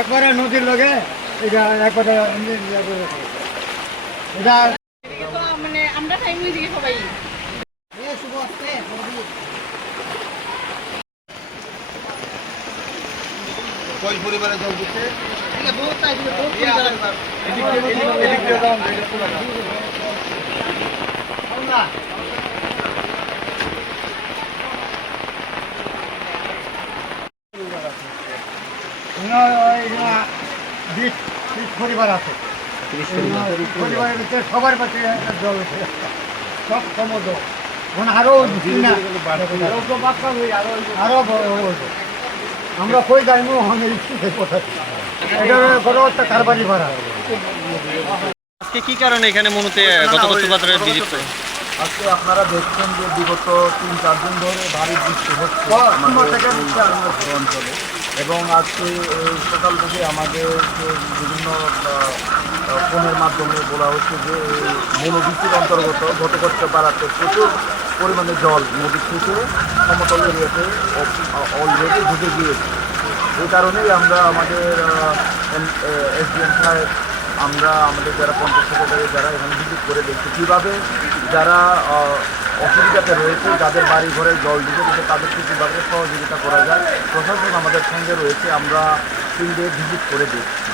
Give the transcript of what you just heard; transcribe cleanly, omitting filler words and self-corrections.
একবারে নদীর লগে এটা একবারে এটা মানে আমরা টাইম হয়ে গেছে সবাই কই পরিবারে জল দিচ্ছে পরিবার আছে পরিবারের ভিতরে সবার কাছে জল সব সমুদ্র আরো আরো আমরা কই যাইমু এটা কারবারি ভাড়া। আজকে কি কারণে এখানে মনুতে গত বৃহস্পতিবার ভিজিট করে? আজকে আপনারা দেখছেন যে বিগত 3-4 দিন ধরে ভারী বৃষ্টি হচ্ছে আমাদের অঞ্চলে এবং আজকে সকাল থেকে আমাদের বিভিন্ন ফোনের মাধ্যমে বলা হচ্ছে যে মনোবৃষ্টির অন্তর্গত ঘটকচ্ছ পাড়াতে প্রচুর পরিমাণে জল নদী থেকে সমতল এরিয়াতে অলরেডি ঢুকে গিয়েছে। এই কারণেই আমরা আমাদের এসডিএম সাহেব আমরা আমাদের যারা পঞ্চায়েত সেক্রেটারি যারা এখানে ভিজিট করে দেখছি কীভাবে যারা অসুবিধাতে রয়েছে যাদের বাড়ি ঘরে জল ঢুকে দিতে তাদেরকে কীভাবে সহযোগিতা করা যায় প্রশাসন আমাদের সঙ্গে রয়েছে। আমরা 3 ডে ভিজিট করে দেখছি।